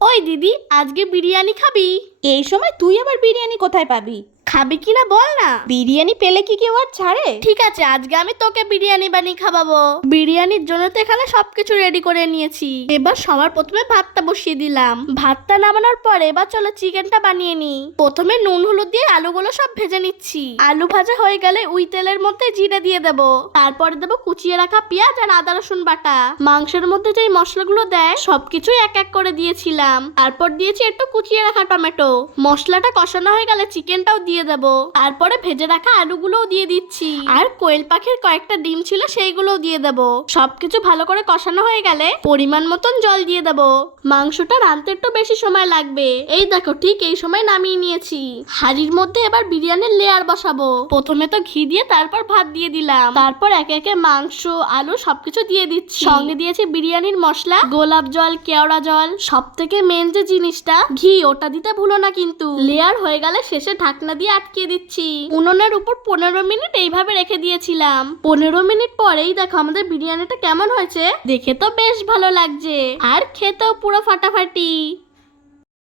ওই দিদি, আজকে বিরিয়ানি খাবি? এই সময় তুই আবার বিরিয়ানি কোথায় পাবি? খাবি কিনা বল না। বিরিয়ানি পেলে কি কেউ আর ছাড়ে? ঠিক আছে, আজকে আমি তোকে বিরিয়ানি বানিয়ে খাওয়াবো। বিরিয়ানির জন্য তো এখানে সবকিছু রেডি করে নিয়েছি। এবার সবার প্রথমে ভাতটা বসিয়ে দিলাম। ভাতটা নামানোর পরে এবার চলো চিকেনটা বানিয়ে নি। প্রথমে নুন হলুদ দিয়ে আলুগুলো সব ভেজে নিচ্ছি। আলু ভাজা হয়ে গেলে ওই তেলের মধ্যে জিরে দিয়ে দেবো। তারপরে দেবো কুচিয়ে রাখা পেঁয়াজ আর আদা রসুন বাটা। মাংসের মধ্যে যেই মশলাগুলো দেয় সবকিছু এক এক করে দিয়েছিলাম। তারপর দিয়েছি একটু কুচিয়ে রাখা টমেটো। মশলাটা কষানো হয়ে গেলে চিকেনটাও দিয়ে দেবো। তারপরে ভেজে রাখা আলুগুলোও দিয়ে দিচ্ছি। আর কোয়েল পাখির কয়েকটা ডিম ছিল সেইগুলোও দিয়ে দেবো। সবকিছু ভালো করে কষানো হয়ে গেলে পরিমাণ মতন জল দিয়ে দেবো। মাংসটা রাঁধতে একটু বেশি সময় লাগবে। এই দেখো ঠিক এই সময় নামিয়ে নিয়েছি। হাঁড়ির মধ্যে এবার বিরিয়ানির লেয়ার বসাবো। প্রথমে তো ঘি দিয়ে তারপর ভাত দিয়ে দিলাম। তারপর একে একে মাংস আলু সবকিছু দিয়ে দিচ্ছি। সঙ্গে দিয়েছি বিরিয়ানির মশলা, গোলাপ জল, কেওড়া জল, সব থেকে মেন যে জিনিসটা ঘি, ওটা দিতে ভুলো না কিন্তু। লেয়ার হয়ে গেলে শেষে ঢাকনা দিয়ে আটকে দিচ্ছি। উনুনের উপর 15 মিনিট এইভাবে রেখে দিয়েছিলাম। 15 মিনিট পরেই দেখো আমাদের বিরিয়ানিটা কেমন হয়েছে। দেখে তো বেশ ভালো লাগছে আর খেতেও পুরো ফাটাফাটি।